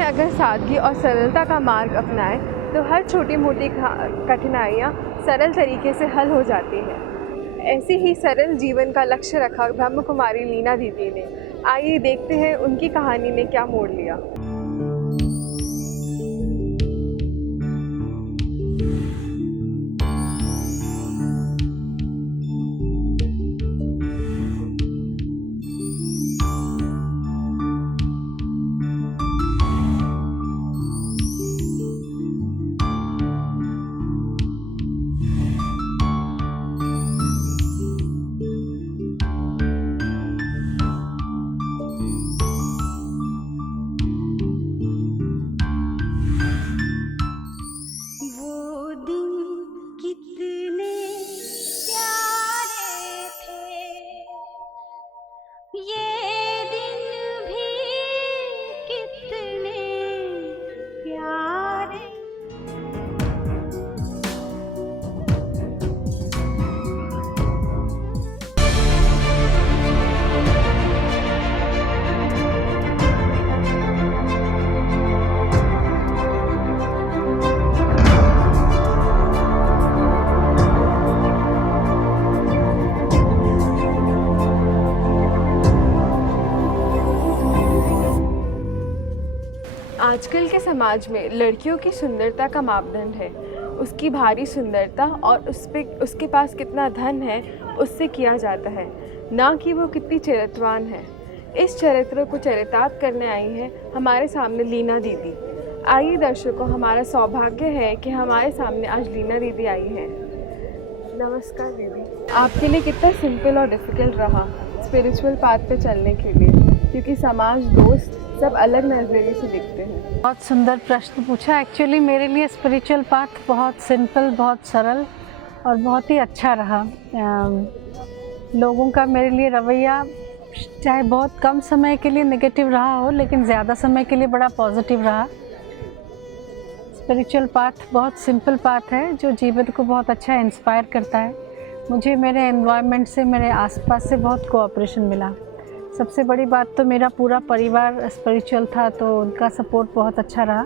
अगर सादगी और सरलता का मार्ग अपनाएं तो हर छोटी मोटी कठिनाइयाँ सरल तरीके से हल हो जाती हैं। ऐसे ही सरल जीवन का लक्ष्य रखा ब्रह्म कुमारी लीना दीदी ने। आइए देखते हैं उनकी कहानी ने क्या मोड़ लिया। आजकल के समाज में लड़कियों की सुंदरता का मापदंड है उसकी भारी सुंदरता और उसके पास कितना धन है उससे किया जाता है, ना कि वो कितनी चरित्रवान है। इस चरित्र को चरितार्थ करने आई है हमारे सामने लीना दीदी। आइए दर्शकों, हमारा सौभाग्य है कि हमारे सामने आज लीना दीदी आई है। नमस्कार दीदी। आपके लिए कितना सिंपल और डिफ़िकल्ट रहा स्पिरिचुअल पाथ पे चलने के लिए, क्योंकि समाज, दोस्त सब अलग नज़रिए से दिखते हैं। बहुत सुंदर प्रश्न पूछा। एक्चुअली मेरे लिए स्पिरिचुअल पाथ बहुत सिंपल, बहुत सरल और बहुत ही अच्छा रहा। लोगों का मेरे लिए रवैया चाहे बहुत कम समय के लिए नेगेटिव रहा हो, लेकिन ज़्यादा समय के लिए बड़ा पॉजिटिव रहा। स्पिरिचुअल पाथ बहुत सिंपल पाथ है जो जीवन को बहुत अच्छा इंस्पायर करता है। मुझे मेरे एनवायरनमेंट से, मेरे आसपास से बहुत कोऑपरेशन मिला। सबसे बड़ी बात तो मेरा पूरा परिवार स्पिरिचुअल था, तो उनका सपोर्ट बहुत अच्छा रहा।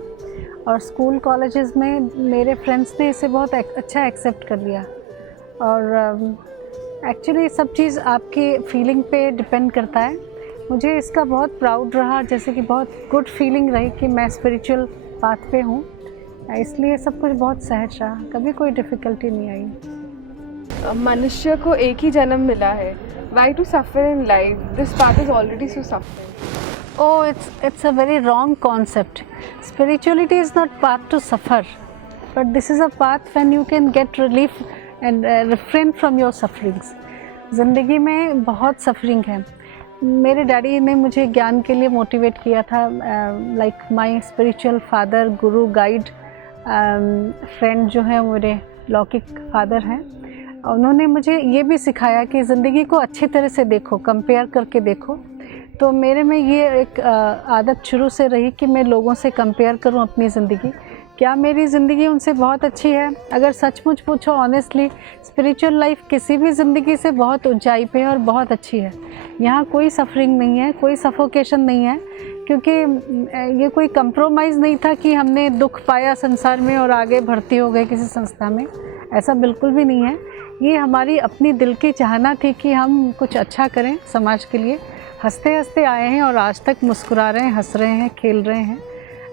और स्कूल कॉलेजेस में मेरे फ्रेंड्स ने इसे बहुत अच्छा एक्सेप्ट कर लिया। और एक्चुअली सब चीज़ आपकी फीलिंग पे डिपेंड करता है। मुझे इसका बहुत प्राउड रहा, जैसे कि बहुत गुड फीलिंग रही कि मैं स्पिरिचुअल पाथ पे हूँ, इसलिए सब कुछ बहुत सहज रहा, कभी कोई डिफ़िकल्टी नहीं आई। मनुष्य को एक ही जन्म मिला है। Why to suffer in life? This path is already so suffering. Oh, it's a very wrong concept. Spirituality is not path to suffer, but this is a path when you can get relief and refrain from your sufferings. ज़िंदगी में बहुत suffering है। मेरे daddy ने मुझे ज्ञान के लिए मोटिवेट किया था, like my spiritual father, Guru, guide, friend जो है मेरे लौकिक फादर हैं। उन्होंने मुझे ये भी सिखाया कि ज़िंदगी को अच्छी तरह से देखो, कंपेयर करके देखो। तो मेरे में ये एक आदत शुरू से रही कि मैं लोगों से कंपेयर करूं अपनी ज़िंदगी। क्या मेरी ज़िंदगी उनसे बहुत अच्छी है? अगर सचमुच पूछो ऑनेस्टली, स्पिरिचुअल लाइफ किसी भी ज़िंदगी से बहुत ऊंचाई पे है और बहुत अच्छी है। यहाँ कोई सफरिंग नहीं है, कोई सफोकेशन नहीं है, क्योंकि ये कोई कंप्रोमाइज़ नहीं था कि हमने दुख पाया संसार में और आगे भर्ती हो गए किसी संस्था में। ऐसा बिल्कुल भी नहीं है। ये हमारी अपनी दिल की चाहना थी कि हम कुछ अच्छा करें समाज के लिए। हंसते हंसते आए हैं और आज तक मुस्कुरा रहे हैं, हंस रहे हैं, खेल रहे हैं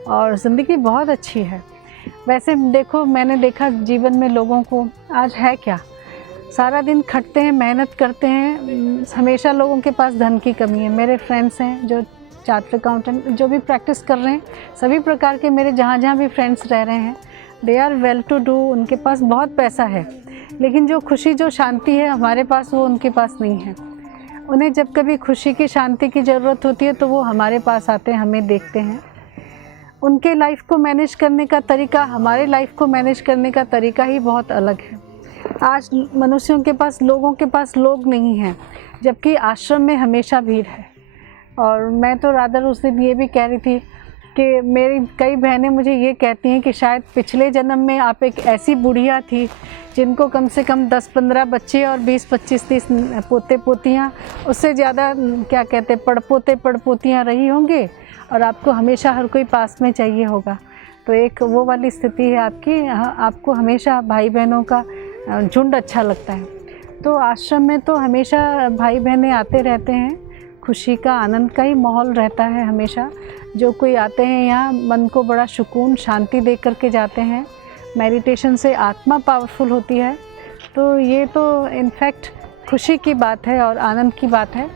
और ज़िंदगी बहुत अच्छी है। वैसे देखो, मैंने देखा जीवन में लोगों को आज है क्या, सारा दिन खटते हैं, मेहनत करते हैं, हमेशा लोगों के पास धन की कमी है। मेरे फ्रेंड्स हैं जो चार्टर्ड अकाउंटेंट जो भी प्रैक्टिस कर रहे हैं, सभी प्रकार के मेरे जहाँ भी फ्रेंड्स रह रहे हैं, they are well to do, उनके पास बहुत पैसा है, लेकिन जो खुशी, जो शांति है हमारे पास, वो उनके पास नहीं है। उन्हें जब कभी खुशी की, शांति की ज़रूरत होती है तो वो हमारे पास आते हैं, हमें देखते हैं। उनके लाइफ को मैनेज करने का तरीका, हमारे लाइफ को मैनेज करने का तरीका ही बहुत अलग है। आज मनुष्यों के पास, लोगों के पास लोग नहीं हैं, जबकि आश्रम में हमेशा भीड़ है। और मैं तो रादर उस दिन ये भी कह रही थी कि मेरी कई बहनें मुझे ये कहती हैं कि शायद पिछले जन्म में आप एक ऐसी बुढ़िया थी जिनको कम से कम 10-15 बच्चे और 20-25-30 पोते पोतियाँ, उससे ज़्यादा क्या कहते पड़पोते पड़पोतियाँ रही होंगे, और आपको हमेशा हर कोई पास में चाहिए होगा। तो एक वो वाली स्थिति है आपकी, आपको हमेशा भाई बहनों का झुंड अच्छा लगता है। तो आश्रम में तो हमेशा भाई बहनें आते रहते हैं, खुशी का आनंद का ही माहौल रहता है हमेशा। जो कोई आते हैं यहाँ मन को बड़ा सुकून शांति दे करके जाते हैं। मेडिटेशन से आत्मा पावरफुल होती है। तो ये तो इनफैक्ट खुशी की बात है और आनंद की बात है।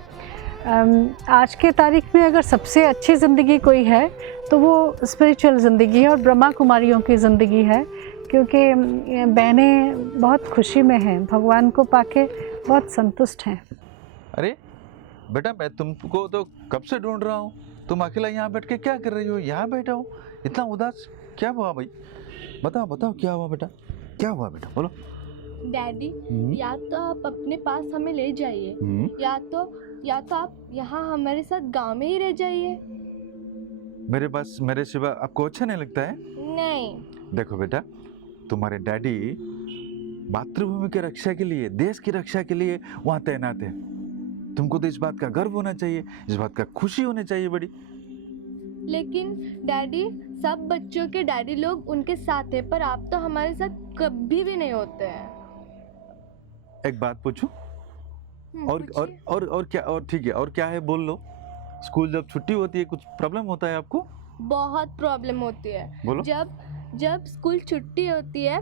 आज के तारीख में अगर सबसे अच्छी ज़िंदगी कोई है तो वो स्पिरिचुअल ज़िंदगी है और ब्रह्मा कुमारियों की ज़िंदगी है, क्योंकि बहनें बहुत खुशी में हैं, भगवान को पाके बहुत संतुष्ट हैं। अरे बेटा, मैं तुमको तो कब से ढूंढ रहा हूँ। तुम अकेला यहाँ बैठ के क्या कर रही हो? यहाँ बैठा हूँ, इतना उदास क्या हुआ भाई? बताओ बताओ, क्या हुआ बेटा? क्या हुआ बेटा, बोलो। डैडी, या तो आप अपने पास हमें ले जाइए, या तो आप यहाँ हमारे साथ गांव में ही रह जाइए। मेरे पास मेरे सिवा आपको अच्छा नहीं लगता है? नहीं। देखो बेटा, तुम्हारे डैडी मातृभूमि की रक्षा के लिए, देश की रक्षा के लिए वहाँ तैनात है। तुमको तो इस बात का गर्व होना चाहिए, इस बात का खुशी होनी चाहिए बड़ी। लेकिन डैडी, सब बच्चों के डैडी लोग उनके साथ हैं, पर आप तो हमारे साथ कभी भी नहीं होते हैं। एक बात पूछूं? और क्या? और ठीक है, और क्या है बोल लो। स्कूल जब छुट्टी होती है कुछ प्रॉब्लम होता है आपको? बहुत प्रॉब्लम होती है। बोलो। जब स्कूल छुट्टी होती है,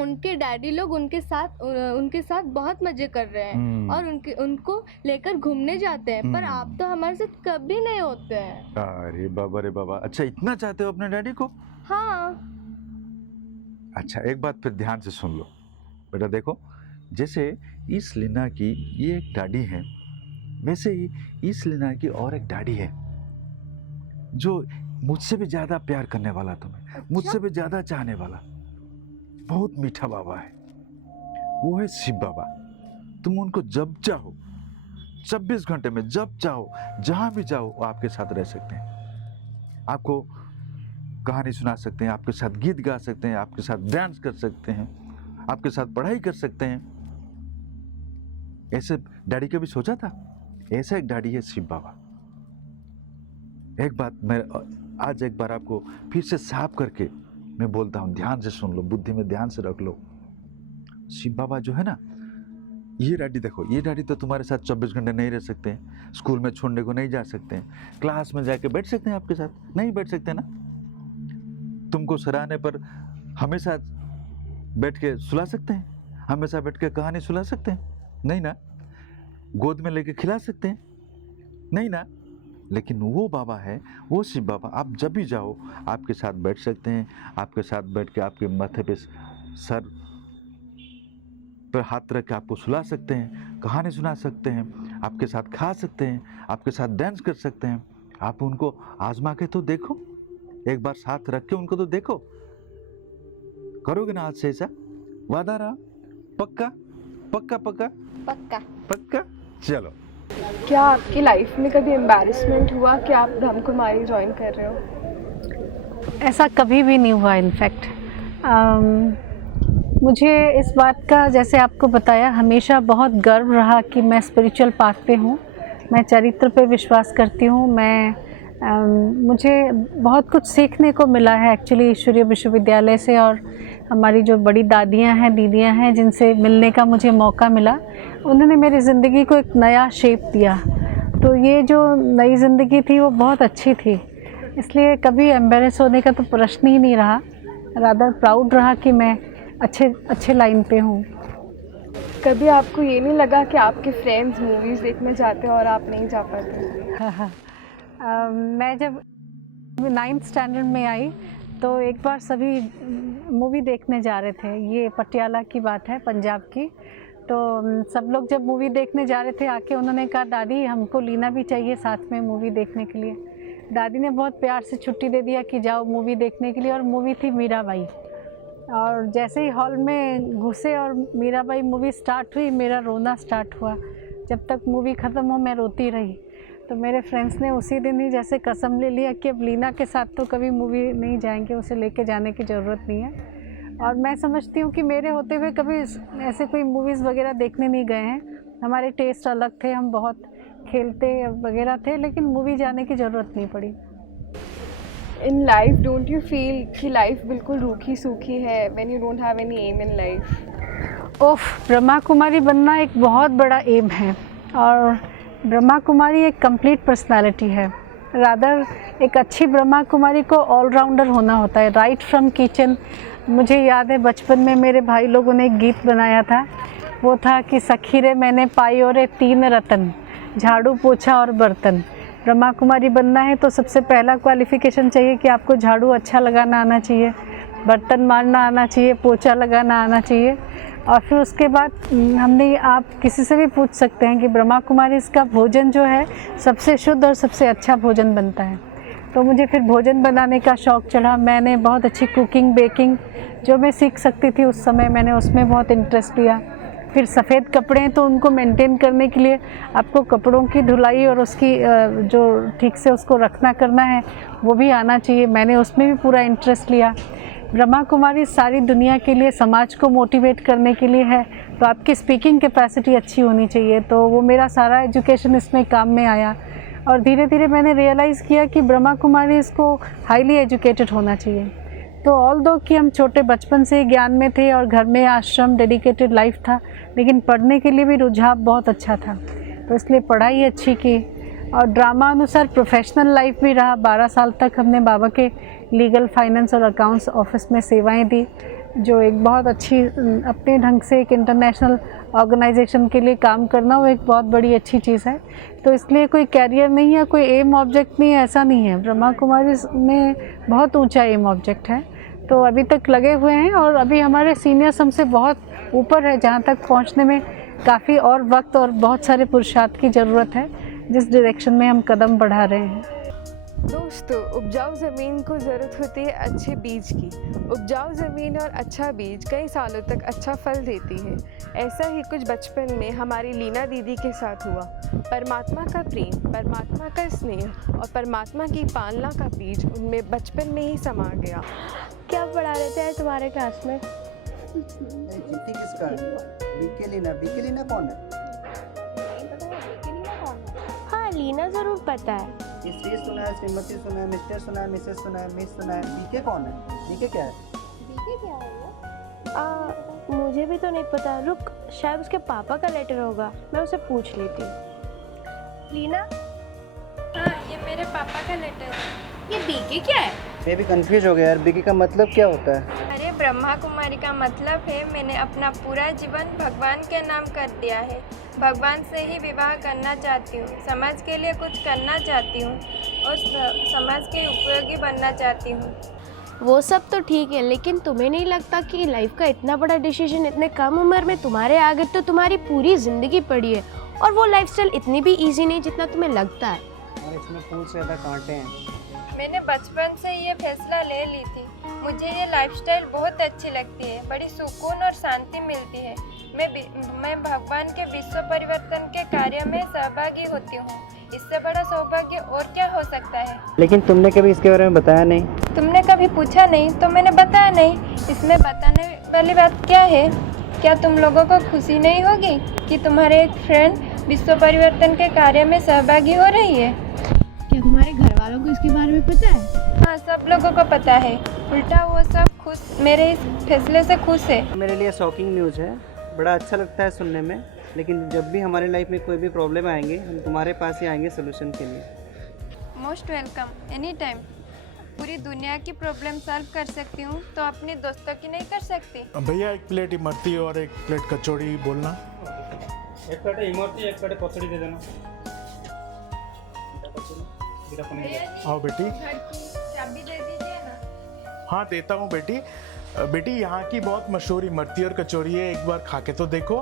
उनके डैडी लोग उनके साथ बहुत मजे कर रहे हैं और उनको लेकर घूमने जाते हैं, पर आप तो हमारे साथ कभी नहीं होते हैं। अरे बाबा रे बाबा, अच्छा इतना चाहते हो अपने डैडी को? हाँ। अच्छा एक बात फिर ध्यान से सुन लो बेटा। देखो, जैसे इस लीना की ये एक डैडी है, वैसे ही इस लीना की और एक डैडी है जो मुझसे भी ज्यादा प्यार करने वाला, तुम्हें मुझसे भी ज्यादा चाहने वाला, बहुत मीठा बाबा है। वो है शिव बाबा। तुम उनको जब चाहो 24 घंटे में जब चाहो जहां भी चाहो वो आपके साथ रह सकते हैं, आपको कहानी सुना सकते हैं, आपके साथ गीत गा सकते हैं, आपके साथ डांस कर सकते हैं, आपके साथ पढ़ाई कर सकते हैं। ऐसे डैडी कभी सोचा था? ऐसा एक डैडी है शिव बाबा। एक बात मैं आज एक बार आपको फिर से साफ करके मैं बोलता हूँ, ध्यान से सुन लो, बुद्धि में ध्यान से रख लो। शिव बाबा जो है ना, ये डैडी देखो, ये डैडी तो तुम्हारे साथ 24 घंटे नहीं रह सकते हैं, स्कूल में छोड़ने को नहीं जा सकते हैं, क्लास में जाके बैठ सकते हैं आपके साथ? नहीं बैठ सकते ना। तुमको सराहने पर हमेशा बैठ के सुला सकते हैं, हमेशा बैठ के कहानी सुना सकते हैं? नहीं ना। गोद में लेके खिला सकते हैं? नहीं ना। लेकिन वो बाबा है, वो शिव बाबा, आप जब भी जाओ आपके साथ बैठ सकते हैं, आपके साथ बैठ के आपके माथे पे सर पर हाथ रख के आपको सुला सकते हैं, कहानी सुना सकते हैं, आपके साथ खा सकते हैं, आपके साथ डांस कर सकते हैं। आप उनको आजमा के तो देखो, एक बार साथ रख के उनको तो देखो। करोगे ना आज से ऐसा? वादा रहा? पक्का पक्का पक्का पक्का पक्का? चलो। क्या आपकी लाइफ में कभी एम्बैरेसमेंट हुआ कि आप ब्रह्मकुमारी ज्वाइन कर रहे हो? ऐसा कभी भी नहीं हुआ। इनफैक्ट मुझे इस बात का, जैसे आपको बताया, हमेशा बहुत गर्व रहा कि मैं स्पिरिचुअल पाथ पे हूँ, मैं चरित्र पे विश्वास करती हूँ। मुझे बहुत कुछ सीखने को मिला है एक्चुअली ईश्वरीय विश्वविद्यालय से, और हमारी जो बड़ी दादियाँ हैं, दीदियाँ हैं, जिनसे मिलने का मुझे मौका मिला, उन्होंने मेरी ज़िंदगी को एक नया शेप दिया। तो ये जो नई ज़िंदगी थी वो बहुत अच्छी थी, इसलिए कभी एम्बेरस होने का तो प्रश्न ही नहीं रहा। रादर प्राउड रहा कि मैं अच्छे लाइन पे हूँ। कभी आपको ये नहीं लगा कि आपके फ्रेंड्स मूवीज़ देखने जाते हैं और आप नहीं जा पाते? मैं जब 9th स्टैंडर्ड में आई तो एक बार सभी मूवी देखने जा रहे थे। ये पटियाला की बात है, पंजाब की। तो सब लोग जब मूवी देखने जा रहे थे, आके उन्होंने कहा, दादी हमको लीना भी चाहिए साथ में मूवी देखने के लिए। दादी ने बहुत प्यार से छुट्टी दे दिया कि जाओ मूवी देखने के लिए, और मूवी थी मीराबाई। और जैसे ही हॉल में घुसे और मीराबाई मूवी स्टार्ट हुई, मेरा रोना स्टार्ट हुआ। जब तक मूवी ख़त्म हो मैं रोती रही। तो मेरे फ्रेंड्स ने उसी दिन ही जैसे कसम ले लिया कि अब लीना के साथ तो कभी मूवी नहीं जाएंगे, उसे लेके जाने की ज़रूरत नहीं है। और मैं समझती हूँ कि मेरे होते हुए कभी ऐसे कोई मूवीज़ वगैरह देखने नहीं गए हैं। हमारे टेस्ट अलग थे, हम बहुत खेलते वगैरह थे, लेकिन मूवी जाने की ज़रूरत नहीं पड़ी। In life, don't you feel कि लाइफ बिल्कुल रूखी सूखी है when you don't have any aim in life? Brahma Kumari बनना एक बहुत बड़ा एम है और ब्रह्मा कुमारी एक कंप्लीट पर्सनालिटी है। रादर एक अच्छी ब्रह्मा कुमारी को ऑलराउंडर होना होता है, राइट फ्रॉम किचन। मुझे याद है बचपन में मेरे भाई लोगों ने एक गीत बनाया था, वो था कि सखी रे मैंने पाई और 3 रतन, झाड़ू पोछा और बर्तन। ब्रह्मा कुमारी बनना है तो सबसे पहला क्वालिफ़िकेशन चाहिए कि आपको झाड़ू अच्छा लगाना आना चाहिए, बर्तन मारना आना चाहिए, पोछा लगाना आना चाहिए। और फिर उसके बाद आप किसी से भी पूछ सकते हैं कि ब्रह्मा कुमारी इसका भोजन जो है सबसे शुद्ध और सबसे अच्छा भोजन बनता है। तो मुझे फिर भोजन बनाने का शौक़ चढ़ा। मैंने बहुत अच्छी कुकिंग बेकिंग जो मैं सीख सकती थी उस समय, मैंने उसमें बहुत इंटरेस्ट लिया। फिर सफ़ेद कपड़े हैं तो उनको मेंटेन करने के लिए आपको कपड़ों की धुलाई और उसकी जो ठीक से उसको रखना करना है वो भी आना चाहिए, मैंने उसमें भी पूरा इंटरेस्ट लिया। ब्रह्मा कुमारी सारी दुनिया के लिए, समाज को मोटिवेट करने के लिए है, तो आपकी स्पीकिंग कैपेसिटी अच्छी होनी चाहिए। तो वो मेरा सारा एजुकेशन इसमें काम में आया और धीरे धीरे मैंने रियलाइज़ किया कि ब्रह्मा कुमारी इसको हाईली एजुकेटेड होना चाहिए। तो ऑल दो कि हम छोटे बचपन से ही ज्ञान में थे और घर में आश्रम डेडिकेटेड लाइफ था, लेकिन पढ़ने के लिए भी रुझान बहुत अच्छा था, तो इसलिए पढ़ाई अच्छी की और ड्रामा अनुसार प्रोफेशनल लाइफ भी रहा। 12 साल तक हमने बाबा के लीगल फाइनेंस और अकाउंट्स ऑफिस में सेवाएं दी, जो एक बहुत अच्छी, अपने ढंग से एक इंटरनेशनल ऑर्गेनाइजेशन के लिए काम करना वो एक बहुत बड़ी अच्छी चीज़ है। तो इसलिए कोई कैरियर नहीं है, कोई एम ऑब्जेक्ट नहीं है, ऐसा नहीं है। ब्रह्मा कुमारी में बहुत ऊंचा एम ऑब्जेक्ट है, तो अभी तक लगे हुए हैं और अभी हमारे सीनियर्स हमसे बहुत ऊपर है, जहाँ तक पहुँचने में काफ़ी और वक्त और बहुत सारे पुरुषार्थ की ज़रूरत है, जिस डायरेक्शन में हम कदम बढ़ा रहे हैं। दोस्तों, उपजाऊ ज़मीन को ज़रूरत होती है अच्छे बीज की। उपजाऊ ज़मीन और अच्छा बीज कई सालों तक अच्छा फल देती है। ऐसा ही कुछ बचपन में हमारी लीना दीदी के साथ हुआ। परमात्मा का प्रेम, परमात्मा का स्नेह और परमात्मा की पालना का बीज उनमें बचपन में ही समा गया। क्या पढ़ा रहे थे तुम्हारे क्लास में? चिट्ठी किसका? बीके लीना कौन है? हाँ, लीना ज़रूर पता है। श्री सुना है, श्रीमती सुना है, मिस्टर सुना है, मिसेस सुना है, मिस सुना है। बीके कौन है? बीके क्या है? मुझे भी तो नहीं पता। रुक, शायद उसके पापा का लेटर होगा, मैं उसे पूछ लेती हूँ। लीना? हाँ, ये मेरे पापा का लेटर है। ये बीके क्या है? मैं भी कंफ्यूज हो गया यार, बीके का मतलब क्या होता है? अरे ब्रह्मा कुमारी का मतलब है मैंने अपना पूरा जीवन भगवान के नाम कर दिया है। भगवान से ही विवाह करना चाहती हूँ, समाज के लिए कुछ करना चाहती हूँ और समाज के उपयोगी बनना चाहती हूँ। वो सब तो ठीक है, लेकिन तुम्हें नहीं लगता कि लाइफ का इतना बड़ा डिसीजन इतने कम उम्र में तुम्हारे आगे तो तुम्हारी पूरी ज़िंदगी पड़ी है और वो लाइफस्टाइल इतनी भी इजी नहीं जितना तुम्हें लगता है। और इसमें फूल से ज़्यादा कांटे हैं। मैंने बचपन से ये फैसला ले ली थी। मुझे ये लाइफस्टाइल बहुत अच्छी लगती है, बड़ी सुकून और शांति मिलती है। मैं भगवान के विश्व परिवर्तन के कार्य में सहभागी होती हूँ। इससे बड़ा सौभाग्य और क्या हो सकता है? लेकिन तुमने कभी इसके बारे में बताया नहीं। तुमने कभी पूछा नहीं तो मैंने बताया नहीं। इसमें बताने वाली बात क्या है? क्या तुम लोगों को खुशी नहीं होगी कि तुम्हारे एक फ्रेंड विश्व परिवर्तन के कार्य में सहभागी हो रही है? क्या तुम्हारे घर वालों को इसके बारे में पता है? हाँ, सब लोगों को पता है। उल्टा वो सब खुश, मेरे इस फैसले से खुश है। मेरे लिए शॉकिंग न्यूज़ है, बड़ा अच्छा लगता है सुनने में, लेकिन जब भी हमारे लाइफ में कोई भी प्रॉब्लम आएंगे हम तुम्हारे पास ही आएंगे सोल्यूशन के लिए। Most welcome, any time. पूरी दुनिया की प्रॉब्लम सॉल्व कर सकती हूँ तो अपने दोस्तों की नहीं कर सकती? भैया एक प्लेट इमरती और एक प्लेट कचौड़ी बोलना। एक प्लेट इमरती, एक प्लेट कचौड़ी दे देना। आओ बेटी। घर की चाबी दे दीजिए ना। हाँ देता हूँ बेटी। बेटी यहाँ की बहुत मशहूर इमरती और कचौड़ी है, एक बार खा के तो देखो।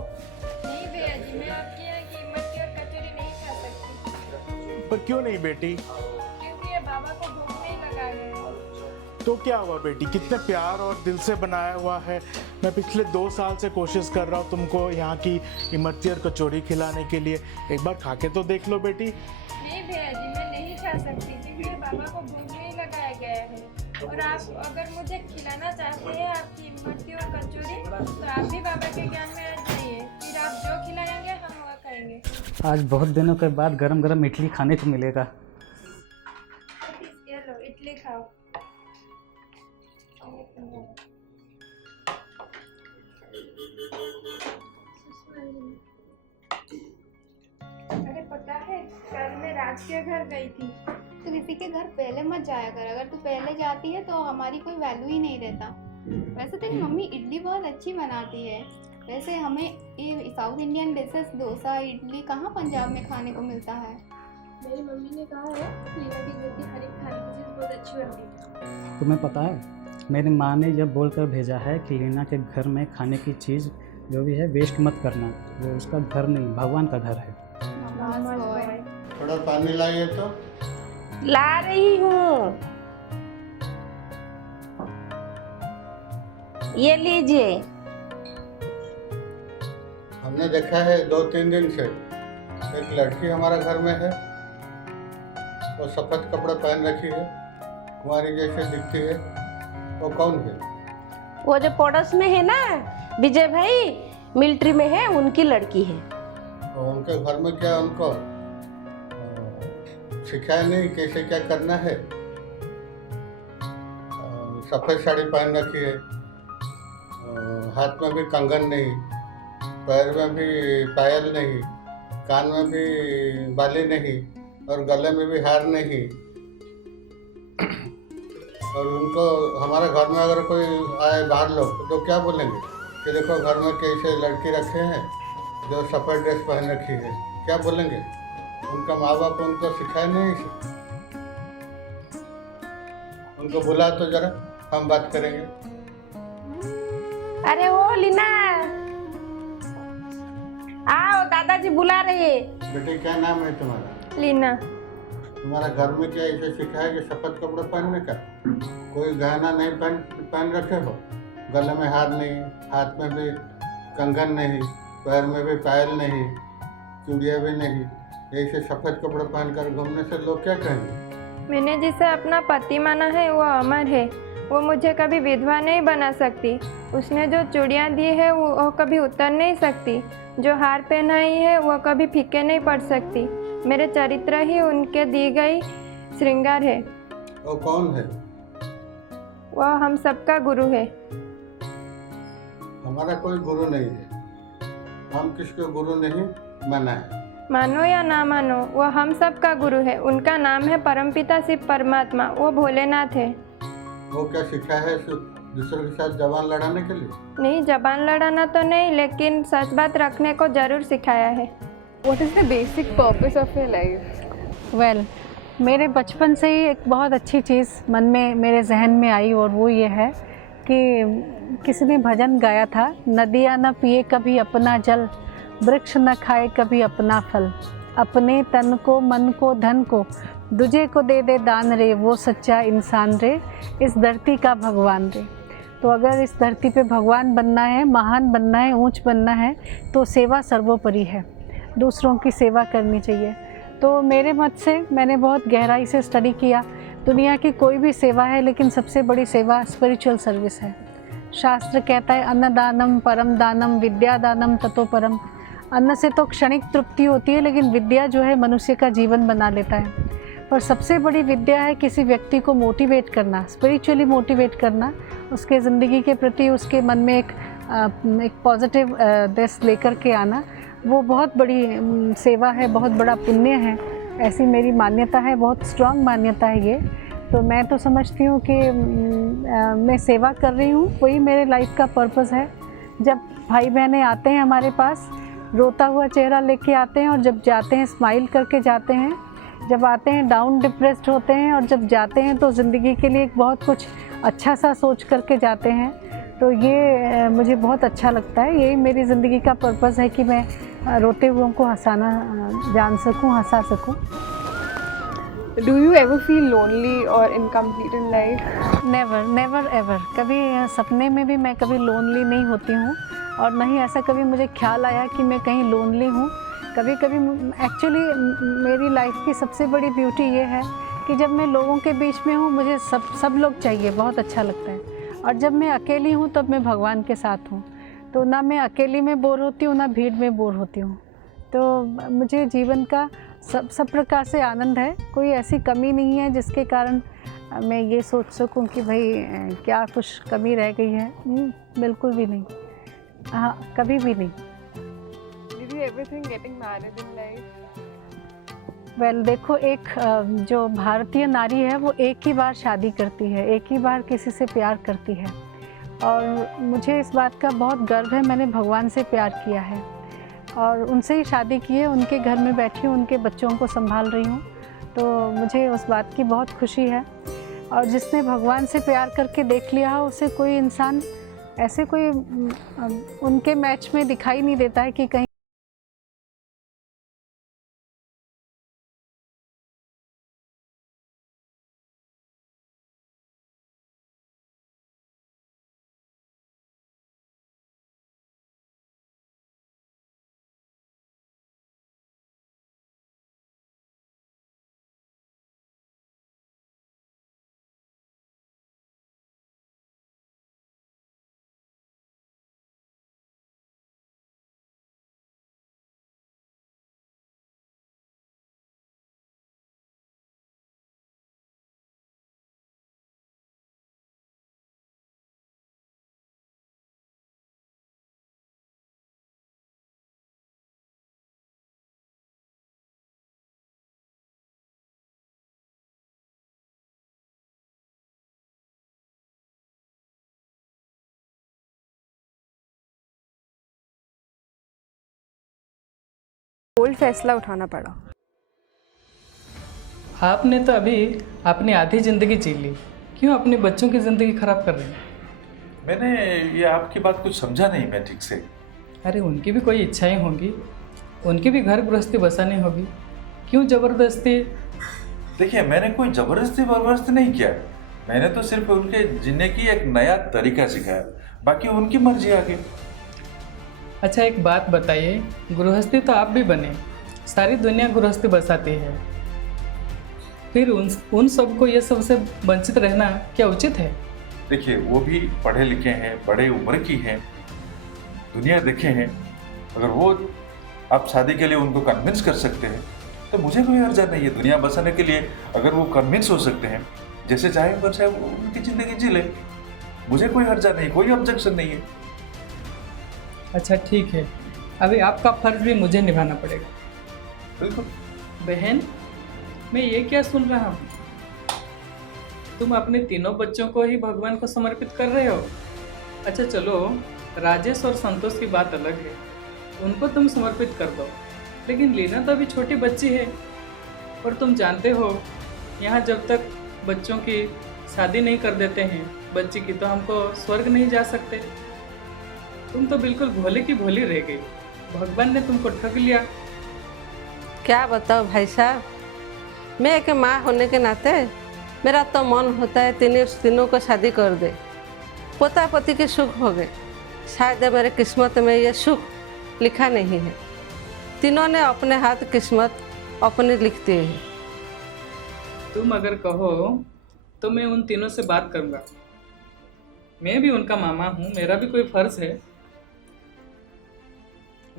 नहीं भैया जी, मैं आपके यहाँ की इमरती और कचौरी नहीं खा सकती। पर क्यों नहीं बेटी? क्योंकि ये बाबा को भूख नहीं लगा है। तो क्या हुआ बेटी, कितने प्यार और दिल से बनाया हुआ है। मैं पिछले 2 साल से कोशिश कर रहा हूँ तुमको यहाँ की इमरती और कचौड़ी खिलाने के लिए, एक बार खा के तो देख लो बेटी। नहीं भैया जी, मैं नहीं खा सकती क्योंकि बाबा को भूख नहीं लगाया गया है। और आप अगर मुझे खिलाना चाहते हैं आपकी इमरती और कचौरी तो आप भी बाबा के ज्ञान में आ जाइए, फिर आप जो खिलाएंगे हम वो खाएंगे। आज बहुत दिनों के बाद गरम गरम इडली खाने को मिलेगा। ये लो, इडली खाओ। आज के घर गई थी। तो किसी के घर पहले मत जाया कर, अगर तू पहले जाती है तो हमारी कोई वैल्यू ही नहीं रहता। वैसे तेरी मम्मी इडली बहुत अच्छी बनाती है। वैसे हमें ये south Indian dishes dosa idli कहाँ पंजाब में खाने को मिलता है। मेरी मम्मी ने कहा है लीना के घर की हर एक खाने की चीज़ बहुत अच्छी बनती है। तुम्हें पता है, मेरी माँ ने जब बोलकर भेजा है कि लीना के घर में खाने की चीज़ जो भी है वेस्ट मत करना, वो उसका घर नहीं भगवान का घर है। थोड़ा पानी लाइए तो। ला रही हूँ, ये लीजिए। हमने देखा है 2-3 दिन से एक लड़की हमारा घर में है, वो सफ़ेद कपड़े पहन रखी है, कुंवारी जैसे दिखती है। वो कौन है? वो जो पड़ोस में है ना, विजय भाई मिलिट्री में है, उनकी लड़की है। तो उनके घर में क्या उनको सिखाया नहीं कैसे क्या करना है? सफ़ेद साड़ी पहन रखी है, हाथ में भी कंगन नहीं, पैर में भी पायल नहीं, कान में भी बाली नहीं और गले में भी हार नहीं। और उनको हमारे घर में अगर कोई आए बाहर लोग तो क्या बोलेंगे कि देखो घर में कैसे लड़की रखे हैं जो सफ़ेद ड्रेस पहन रखी है, क्या बोलेंगे? उनका माँ बाप उनको सिखाया नहीं इसे। उनको बुला तो जरा, हम बात करेंगे। अरे ओ लीना, आओ, दादाजी बुला रहे। बेटे क्या नाम है तुम्हारा? लीना। तुम्हारा घर में क्या ऐसे सिखाया कि सफ़ेद कपड़े पहनने का? कोई गहना नहीं पहन रखे हो, गले में हार नहीं, हाथ में भी कंगन नहीं, पैर में भी पायल नहीं, चूड़ियाँ भी नहीं, ऐसे सफ़ेद कपड़े पहनकर घूमने से लोग क्या कहेंगे? मैंने जिसे अपना पति माना है वो अमर है, वो मुझे कभी विधवा नहीं बना सकती। उसने जो चूड़ियाँ दी है वो कभी उतर नहीं सकती, जो हार पहनाई है वो कभी फीके नहीं पड़ सकती। मेरे चरित्र ही उनके दी गई श्रृंगार है। वो कौन है? वह हम सबका गुरु है। हमारा कोई गुरु नहीं है, हम किसको गुरु नहीं माना है। मानो या ना मानो, वह हम सबका गुरु है। उनका नाम है परमपिता शिव परमात्मा, वो भोलेनाथ है। वो क्या सिखाया है दूसरों के साथ जबान लड़ाने के लिए? नहीं, जबान लड़ाना तो नहीं, लेकिन सच बात रखने को जरूर सिखाया है। What is the basic purpose of your life? Well मेरे बचपन से ही एक बहुत अच्छी चीज़ मन में मेरे जहन में आई और वो ये है कि किसी ने भजन गाया था, नदियाँ न पिए कभी अपना जल, वृक्ष न खाए कभी अपना फल, अपने तन को मन को धन को दूजे को दे दे दान रे, वो सच्चा इंसान रे, इस धरती का भगवान रे। तो अगर इस धरती पे भगवान बनना है, महान बनना है, ऊंच बनना है, तो सेवा सर्वोपरि है, दूसरों की सेवा करनी चाहिए। तो मेरे मत से मैंने बहुत गहराई से स्टडी किया, दुनिया की कोई भी सेवा है लेकिन सबसे बड़ी सेवा स्पिरिचुअल सर्विस है। शास्त्र कहता है अन्नदानम परम दानम विद्या दानम ततो परम। अन्न से तो क्षणिक तृप्ति होती है, लेकिन विद्या जो है मनुष्य का जीवन बना लेता है। पर सबसे बड़ी विद्या है किसी व्यक्ति को मोटिवेट करना, स्पिरिचुअली मोटिवेट करना, उसके ज़िंदगी के प्रति उसके मन में एक पॉजिटिव देश लेकर के आना। वो बहुत बड़ी सेवा है, बहुत बड़ा पुण्य है, ऐसी मेरी मान्यता है, बहुत स्ट्रांग मान्यता है ये। तो मैं तो समझती हूँ कि मैं सेवा कर रही हूँ, वही मेरे लाइफ का पर्पस है। जब भाई बहनें आते हैं हमारे पास, रोता हुआ चेहरा लेके आते हैं, और जब जाते हैं स्माइल करके जाते हैं। जब आते हैं डाउन डिप्रेस्ड होते हैं, और जब जाते हैं तो ज़िंदगी के लिए बहुत कुछ अच्छा सा सोच करके जाते हैं। तो ये मुझे बहुत अच्छा लगता है, यही मेरी ज़िंदगी का पर्पस है कि मैं रोते हुओं को हंसाना जान सकूं, हंसा सकूं। Do you ever feel lonely or incomplete in life? Never never ever, कभी सपने में भी मैं कभी लोनली नहीं होती हूँ, और न ही ऐसा कभी मुझे ख्याल आया कि मैं कहीं लोनली हूँ। कभी कभी एक्चुअली मेरी लाइफ की सबसे बड़ी ब्यूटी ये है कि जब मैं लोगों के बीच में हूँ, मुझे सब लोग चाहिए, बहुत अच्छा लगता है। और जब मैं अकेली हूँ तब मैं भगवान के साथ हूँ, तो ना मैं अकेली में बोर होती हूँ, ना भीड़ में बोर होती हूँ। तो मुझे जीवन का सब प्रकार से आनंद है, कोई ऐसी कमी नहीं है जिसके कारण मैं ये सोच सकूं कि भाई क्या कुछ कमी रह गई है। बिल्कुल भी नहीं, हाँ कभी भी नहीं। Did you ever think getting married in life? Well देखो, एक जो भारतीय नारी है वो एक ही बार शादी करती है, एक ही बार किसी से प्यार करती है, और मुझे इस बात का बहुत गर्व है। मैंने भगवान से प्यार किया है और उनसे ही शादी की है, उनके घर में बैठी हूँ, उनके बच्चों को संभाल रही हूँ, तो मुझे उस बात की बहुत खुशी है। और जिसने भगवान से प्यार करके देख लिया हो, उसे कोई इंसान ऐसे कोई उनके मैच में दिखाई नहीं देता है कि कहीं बोल्ड फैसला उठाना पड़ा। आपने तो अभी अपनी आधी ज़िंदगी जी ली, क्यों अपने बच्चों की ज़िंदगी खराब कर रहे हैं? मैंने ये आपकी बात कुछ समझा नहीं मैं ठीक से। अरे उनकी भी कोई इच्छाएं होंगी, उनकी भी घर गृहस्थी बसानी होगी, क्यों ज़बरदस्ती? देखिए, मैंने कोई ज़बरदस्ती नहीं किया, मैंने तो सिर्फ उनके जीने की एक नया तरीका सिखाया, बाकी उनकी मर्जी आगे। अच्छा एक बात बताइए, गृहस्थी तो आप भी बने, सारी दुनिया गृहस्थी बसाती है, फिर उन सबको ये सबसे वंचित रहना क्या उचित है? देखिए, वो भी पढ़े लिखे हैं, बड़े उम्र की हैं, दुनिया देखे हैं, अगर वो आप शादी के लिए उनको कन्विंस कर सकते हैं तो मुझे कोई हर्जा नहीं है। दुनिया बसाने के लिए अगर वो कन्विंस हो सकते हैं, जैसे चाहे वैसे वो उनकी ज़िंदगी जी ले, मुझे कोई हर्जा नहीं, कोई ऑब्जेक्शन नहीं है। अच्छा ठीक है, अभी आपका फर्ज भी मुझे निभाना पड़ेगा। बिल्कुल। बहन, मैं ये क्या सुन रहा हूँ, तुम अपने तीनों बच्चों को ही भगवान को समर्पित कर रहे हो? अच्छा चलो, राजेश और संतोष की बात अलग है, उनको तुम समर्पित कर दो, लेकिन लीना तो अभी छोटी बच्ची है, और तुम जानते हो यहाँ जब तक बच्चों की शादी नहीं कर देते हैं बच्ची की, तो हमको स्वर्ग नहीं जा सकते। तुम तो बिल्कुल भोले की भोली रह गई, भगवान ने तुमको ठग लिया। क्या बताओ भाई साहब, मैं एक माँ होने के नाते मेरा तो मन होता है तीनों को शादी कर दे, पोता पोती के सुख हो गए। शायद मेरे किस्मत में ये सुख लिखा नहीं है, तीनों ने अपने हाथ किस्मत अपने लिखते हैं। तुम अगर कहो तो मैं उन तीनों से बात करूँगा, मैं भी उनका मामा हूँ, मेरा भी कोई फर्ज है।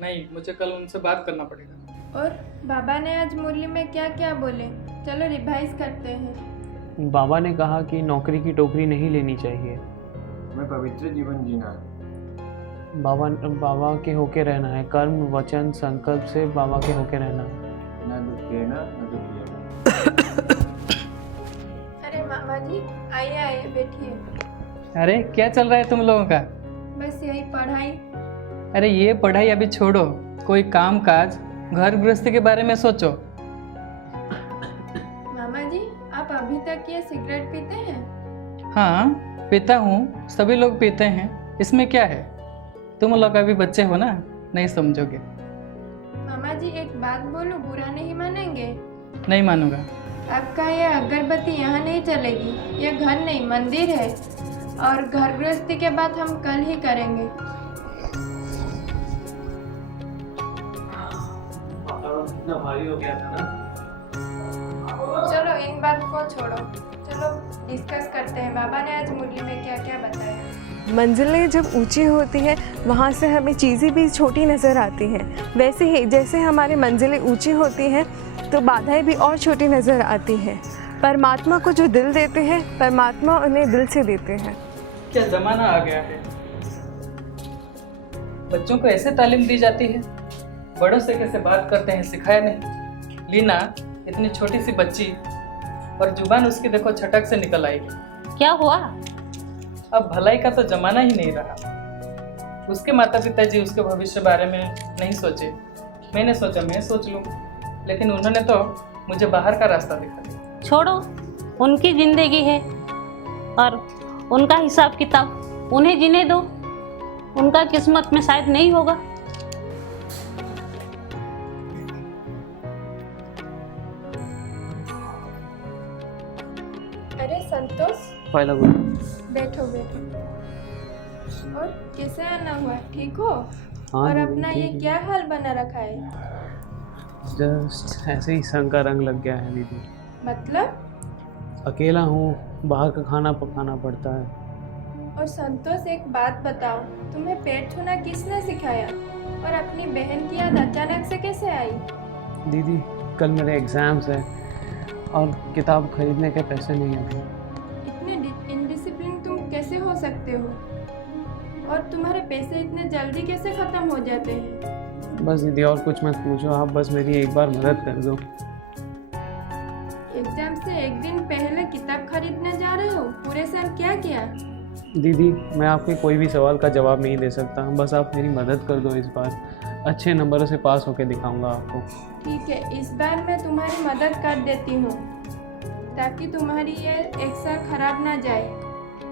नहीं, मुझे कल उनसे बात करना पड़ेगा। और बाबा ने आज मुरली में क्या क्या बोले, चलो रिवाइज करते हैं। बाबा ने कहा कि नौकरी की टोकरी नहीं लेनी चाहिए, हमें पवित्र जीवन जीना है, बाबा के होके रहना है, कर्म वचन संकल्प से बाबा के होके रहना है, न दुख देना न दुख लेना। अरे मामा जी, आइए बैठिए। अरे क्या चल रहा है तुम लोगों का? बस यही पढ़ाई। अरे ये पढ़ाई अभी छोड़ो, कोई काम काज घर गृहस्थी के बारे में सोचो। मामा जी, आप अभी तक ये सिगरेट पीते हैं? हाँ पीता हूँ, सभी लोग पीते हैं, इसमें क्या है? तुम लोग अभी बच्चे हो ना, नहीं समझोगे। मामा जी एक बात बोलूं, बुरा नहीं मानेंगे? नहीं मानूंगा। आपका ये अगरबत्ती यहाँ नहीं चलेगी, ये घर नहीं मंदिर है, और घर गृहस्थी के बाद हम कल ही करेंगे। कितना भारी हो गया था ना। चलो इन बात को छोड़ो, चलो डिस्कस करते हैं बाबा ने आज मुरली में क्या क्या बताया। मंजिलें जब ऊंची होती हैं वहाँ से हमें चीज़ें भी छोटी नज़र आती हैं, वैसे ही जैसे हमारी मंजिलें ऊंची होती हैं तो बाधाएं भी और छोटी नज़र आती हैं। परमात्मा को जो दिल देते हैं, परमात्मा उन्हें दिल से देते हैं। क्या ज़माना आ गया है, बच्चों को ऐसे तालीम दी जाती है, बड़ों से कैसे बात करते हैं सिखाया नहीं। लीना, इतनी छोटी सी बच्ची और जुबान उसकी देखो छटक से निकल आई। क्या हुआ? अब भलाई का तो जमाना ही नहीं रहा। उसके माता पिता जी उसके भविष्य बारे में नहीं सोचे। मैंने सोचा मैं सोच लूँ, लेकिन उन्होंने तो मुझे बाहर का रास्ता दिखा दिया। छोड़ो, उनकी जिंदगी है और उनका हिसाब किताब उन्हें जीने दो। उनका किस्मत में शायद नहीं होगा। अरे संतोष, पहला बोलो। बैठो बैठो। और कैसे आना हुआ, ठीक हो? हाँ और दीदी, अपना ये ठीक है। क्या हाल बना रखा है? जस्ट ऐसे ही संग का रंग लग गया है दीदी। मतलब? अकेला हूँ, बाहर का खाना पकाना पड़ता है। और संतोष एक बात बताओ, तुम्हें पेट छूना किसने सिखाया? और अपनी बहन की याद अचानक से कैसे आई? दीदी कल मेरे एग्ज़ाम्स है और किताब खरीदने के पैसे नहीं हैं अभी। इतने इनडिसिप्लिन तुम कैसे हो सकते हो? और तुम्हारे पैसे इतने जल्दी कैसे ख़त्म हो जाते हैं? बस दीदी और कुछ मत पूछो, आप बस मेरी एक बार मदद कर दो। एग्जाम से एक दिन पहले किताब खरीदने जा रहे हो? पूरे साल क्या किया? दीदी मैं आपके कोई भी सवाल का जवाब नहीं दे सकता, बस आप मेरी मदद कर दो। इस बार अच्छे नंबरों से पास होकर दिखाऊंगा आपको। ठीक है, इस बार मैं तुम्हारी मदद कर देती हूँ ताकि तुम्हारी ये एक साल खराब ना जाए,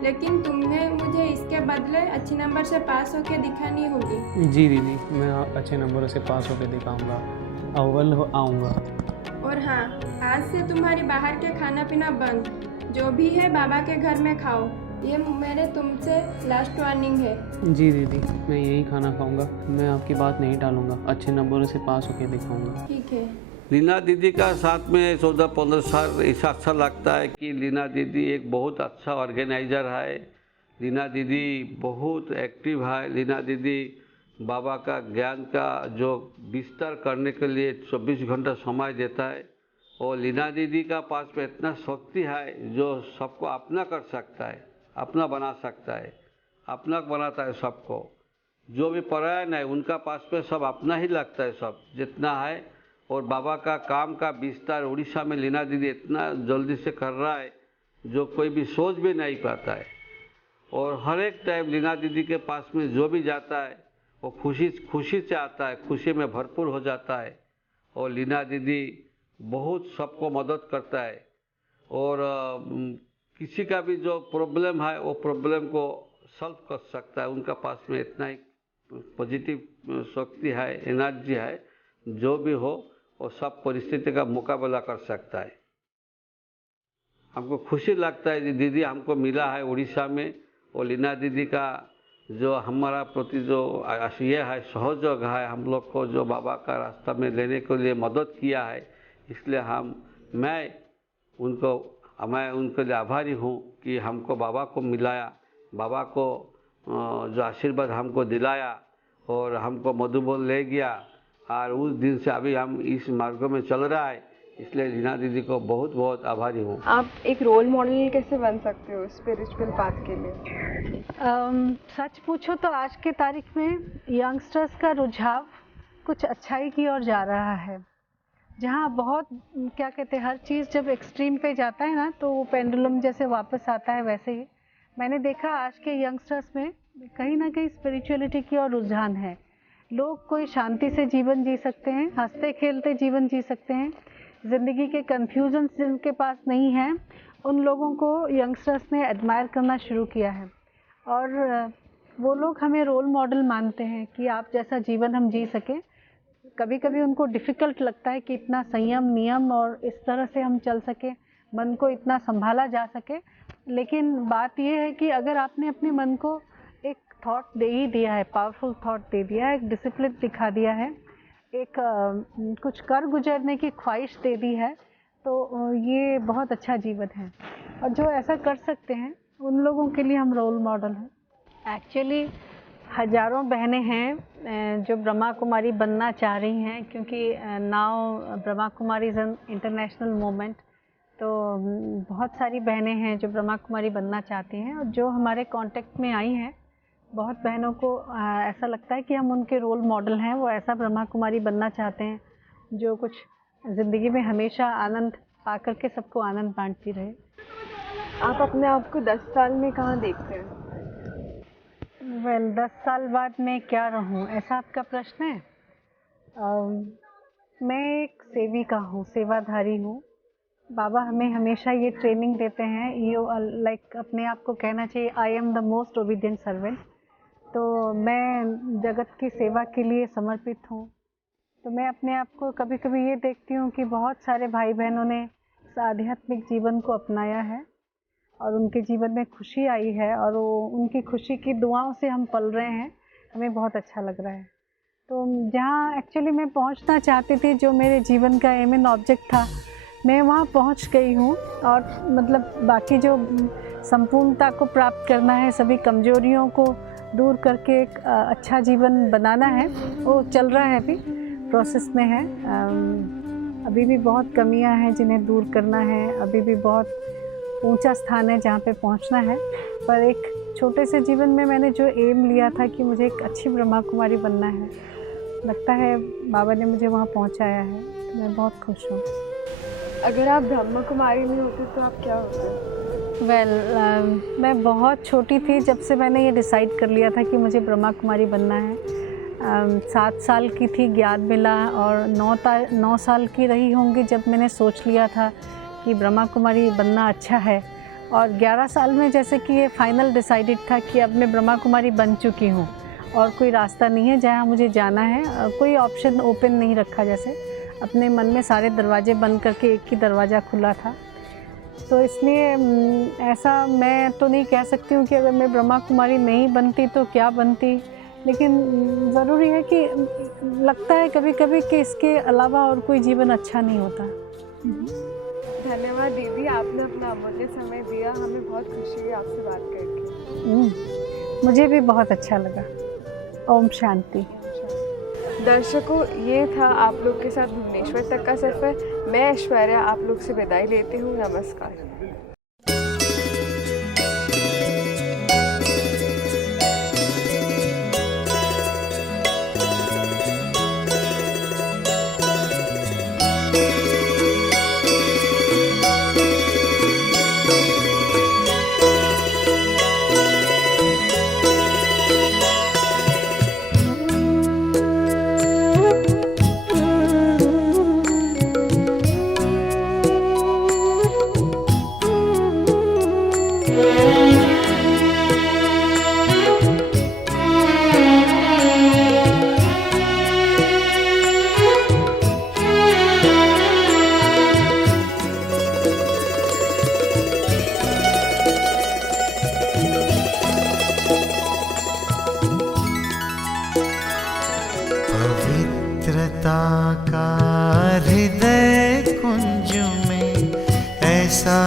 लेकिन तुम्हें मुझे इसके बदले अच्छे नंबर से पास होकर दिखानी होगी। जी दीदी, मैं अच्छे नंबरों से पास होकर दिखाऊंगा, अव्वल आऊँगा। और हाँ, आज से तुम्हारी बाहर के खाना पीना बंद। जो भी है बाबा के घर में खाओ। ये मेरे तुमसे लास्ट वार्निंग है। जी दीदी, मैं यही खाना खाऊंगा, मैं आपकी बात नहीं टालूंगा, अच्छे नंबरों से पास होकर दिखाऊंगा। ठीक है। लीना दीदी का साथ में 14-15 साल ऐसा अच्छा लगता है कि लीना दीदी एक बहुत अच्छा ऑर्गेनाइजर है। लीना दीदी बहुत एक्टिव है। लीना दीदी बाबा का ज्ञान का जो विस्तार करने के लिए 24 घंटा समय देता है। और लीना दीदी का पास में इतना शक्ति है जो सबको अपना कर सकता है, अपना बना सकता है, अपना बनाता है सबको। जो भी पराया नहीं, उनका पास में सब अपना ही लगता है, सब जितना है। और बाबा का काम का विस्तार उड़ीसा में लीना दीदी इतना जल्दी से कर रहा है जो कोई भी सोच भी नहीं पाता है। और हर एक टाइम लीना दीदी के पास में जो भी जाता है वो खुशी से आता है, खुशी में भरपूर हो जाता है। और लीना दीदी बहुत सबको मदद करता है। और किसी का भी जो प्रॉब्लम है वो प्रॉब्लम को सॉल्व कर सकता है। उनका पास में इतना ही पॉजिटिव शक्ति है, एनर्जी है, जो भी हो वो सब परिस्थिति का मुकाबला कर सकता है। हमको खुशी लगता है कि दीदी हमको मिला है उड़ीसा में। और लीना दीदी का जो हमारा प्रति जो ये है सहयोग है, हम लोग को जो बाबा का रास्ता में लेने के लिए मदद किया है, इसलिए मैं उनके लिए आभारी हूँ कि हमको बाबा को मिलाया, बाबा को जो आशीर्वाद हमको दिलाया और हमको मधुबन ले गया। और उस दिन से अभी हम इस मार्ग में चल रहा है, इसलिए लीना दीदी को बहुत बहुत आभारी हूँ। आप एक रोल मॉडल कैसे बन सकते हो स्पिरिचुअल पाथ के लिए? सच पूछो तो आज के तारीख में यंगस्टर्स का रुझाव कुछ अच्छाई की ओर जा रहा है। जहाँ बहुत क्या कहते हैं, हर चीज़ जब एक्सट्रीम पे जाता है ना तो वो पेंडुलम जैसे वापस आता है, वैसे ही मैंने देखा आज के यंगस्टर्स में कहीं ना कहीं स्पिरिचुअलिटी की ओर रुझान है। लोग कोई शांति से जीवन जी सकते हैं, हंसते खेलते जीवन जी सकते हैं, ज़िंदगी के कन्फ्यूजन जिनके पास नहीं हैं उन लोगों को यंगस्टर्स ने एडमायर करना शुरू किया है। और वो लोग हमें रोल मॉडल मानते हैं कि आप जैसा जीवन हम जी सकें। कभी कभी उनको डिफ़िकल्ट लगता है कि इतना संयम नियम और इस तरह से हम चल सकें, मन को इतना संभाला जा सके। लेकिन बात यह है कि अगर आपने अपने मन को एक थॉट दे ही दिया है, पावरफुल थॉट दे दिया है, एक डिसिप्लिन दिखा दिया है, एक कुछ कर गुजरने की ख्वाहिश दे दी है, तो ये बहुत अच्छा जीवन है। और जो ऐसा कर सकते हैं उन लोगों के लिए हम रोल मॉडल हैं। एक्चुअली हज़ारों बहनें हैं जो ब्रह्मा कुमारी बनना चाह रही हैं, क्योंकि now Brahma Kumari is an international movement. तो बहुत सारी बहनें हैं जो ब्रह्मा कुमारी बनना चाहती हैं और जो हमारे कांटेक्ट में आई हैं, बहुत बहनों को ऐसा लगता है कि हम उनके रोल मॉडल हैं। वो ऐसा ब्रह्मा कुमारी बनना चाहते हैं जो कुछ ज़िंदगी में हमेशा आनंद पा करके सबको आनंद बांटती रहे। आप अपने आप को 10 साल में कहाँ देखते हैं? वेल 10 साल बाद मैं क्या रहूं, ऐसा आपका प्रश्न है? मैं एक सेविका हूँ, सेवाधारी हूँ। बाबा हमें हमेशा ये ट्रेनिंग देते हैं, यू लाइक अपने आप को कहना चाहिए I am the most obedient servant. तो मैं जगत की सेवा के लिए समर्पित हूँ। तो मैं अपने आप को कभी कभी ये देखती हूँ कि बहुत सारे भाई बहनों ने इस आध्यात्मिक जीवन को अपनाया है और उनके जीवन में खुशी आई है और वो उनकी खुशी की दुआओं से हम पल रहे हैं। हमें बहुत अच्छा लग रहा है। तो जहाँ एक्चुअली मैं पहुँचना चाहती थी, जो मेरे जीवन का एम एंड ऑब्जेक्ट था, मैं वहाँ पहुँच गई हूँ। और मतलब बाकी जो संपूर्णता को प्राप्त करना है, सभी कमजोरियों को दूर करके एक अच्छा जीवन बनाना है, वो चल रहा है, अभी प्रोसेस में है। अभी भी बहुत कमियां हैं जिन्हें दूर करना है, अभी भी बहुत ऊंचा स्थान है जहाँ पे पहुँचना है। पर एक छोटे से जीवन में मैंने जो एम लिया था कि मुझे एक अच्छी ब्रह्मा कुमारी बनना है, लगता है बाबा ने मुझे वहाँ पहुँचाया है। तो मैं बहुत खुश हूँ। अगर आप ब्रह्मा कुमारी में होते तो आप क्या होते? वेल मैं बहुत छोटी थी जब से मैंने ये डिसाइड कर लिया था कि मुझे ब्रह्मा कुमारी बनना है। 7 साल की थी, ज्ञान मिला, और 9 साल की रही होंगी जब मैंने सोच लिया था कि ब्रह्मा कुमारी बनना अच्छा है। और 11 साल में जैसे कि ये फाइनल डिसाइडेड था कि अब मैं ब्रह्मा कुमारी बन चुकी हूँ और कोई रास्ता नहीं है जहाँ मुझे जाना है, कोई ऑप्शन ओपन नहीं रखा। जैसे अपने मन में सारे दरवाजे बंद करके एक ही दरवाज़ा खुला था। तो इसलिए ऐसा मैं तो नहीं कह सकती हूँ कि अगर मैं ब्रह्मा कुमारी नहीं बनती तो क्या बनती, लेकिन ज़रूरी है कि लगता है कभी कभी कि इसके अलावा और कोई जीवन अच्छा नहीं होता। धन्यवाद दीदी, आपने अपना अमूल्य समय दिया। हमें बहुत खुशी हुई आपसे बात करके। मुझे भी बहुत अच्छा लगा। ओम शांति। दर्शकों, ये था आप लोग के साथ भुवनेश्वर तक का सफ़र। मैं ऐश्वर्या आप लोग से विदाई लेती हूँ। नमस्कार। पवित्रता का हृदय कुंज में ऐसा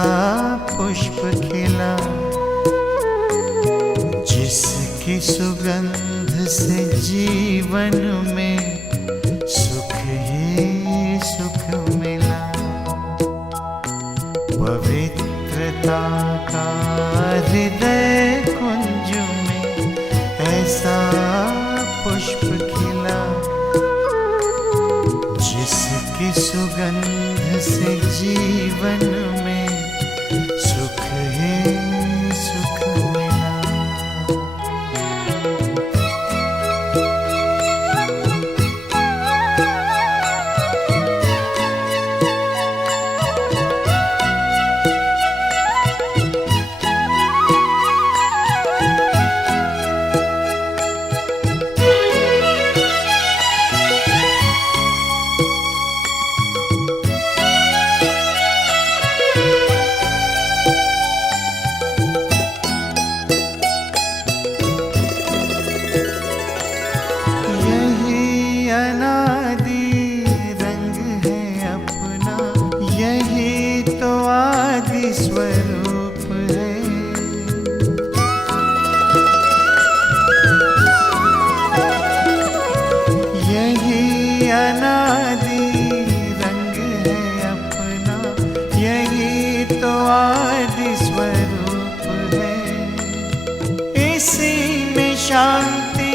पुष्प खिला, जिसकी सुगंध से जीवन में सुख ही सुख मिला। पवित्रता का हृदय कुंज में ऐसा पुष्प खिला, जिसकी सुगंध से जीवन में सुख ही सुख मिला। शांति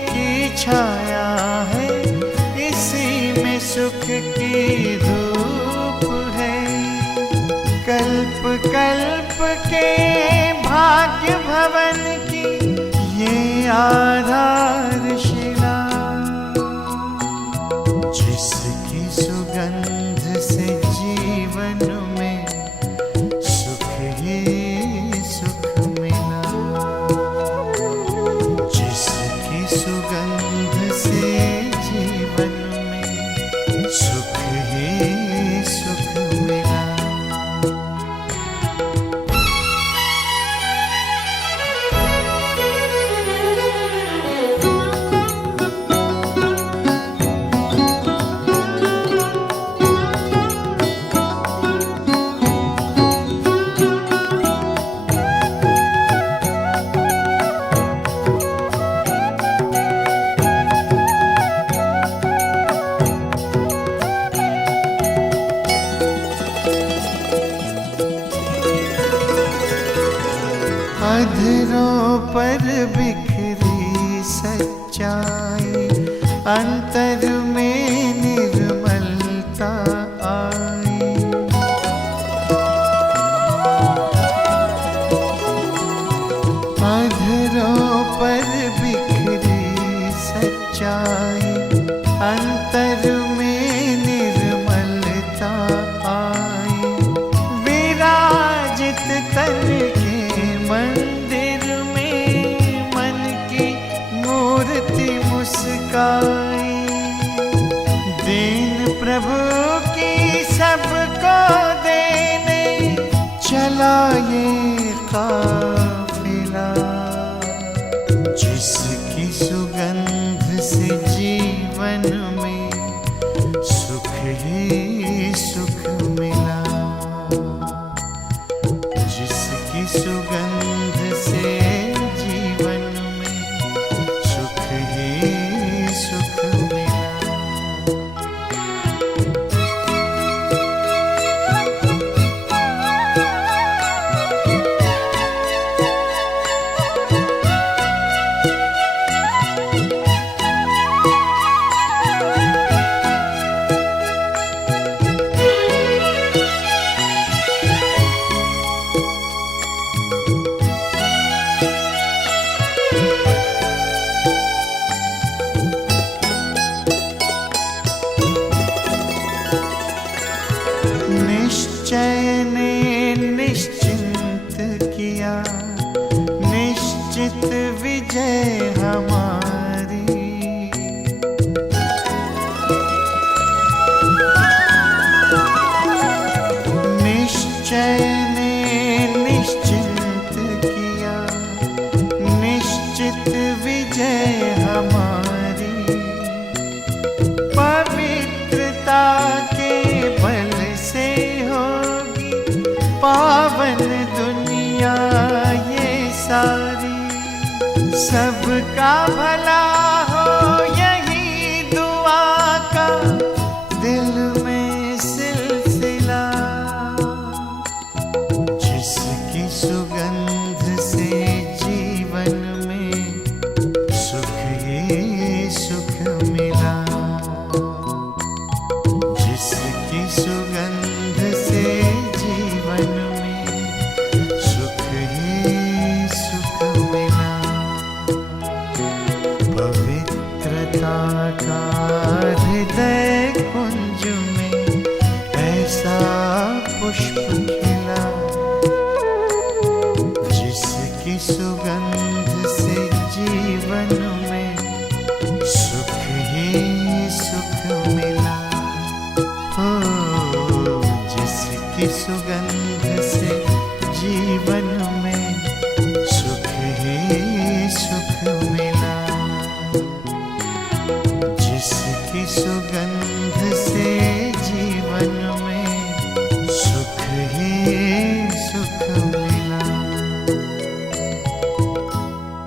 की छाया है, इसी में सुख की कल्प कल्प के भाग्य भवन की ये आधारशिला, जिसकी सुगंध से जीवन में सुख ही सुख मिला, जिसकी सुगंध से जीवन में सुख ही सुख मिला। अधरों पर बिखरी सच्चाई, अंतर में निर्मलता आई। अधरों पर बिखरी सच्चाई, अंतर में निर्मलता आई। विराजित तन के मंदिर में मन की मूर्ति मुस्काई, दीन प्रभु की सबको देने चला ये काफिला, जिसकी सुगंध से जीवन में सुख ही सुख मिला, जिसकी सुगंध से जीवन में सुख ही सुख मिला। निश्चय ने निश्चिंत किया, निश्चित विजय हमारी। निश्चय ने निश्चिंत किया, निश्चित विजय हमारी। पवित्रता के बल से होगी पावन दुनिया ये सारी, सबका भला हो यही दुआ का दिल में सिलसिला, जिसकी सुगंध से जीवन में सुख ही सुख मिला, जिसकी सुगंध से जीवन में सुख ही सुख मिला। पवित्रता का हृदय कुंज में ऐसा पुष्प खिला, जिसकी सुगंध से जीवन में सुख ही सुख मिला। हो जिसकी सुगंध से जीवन में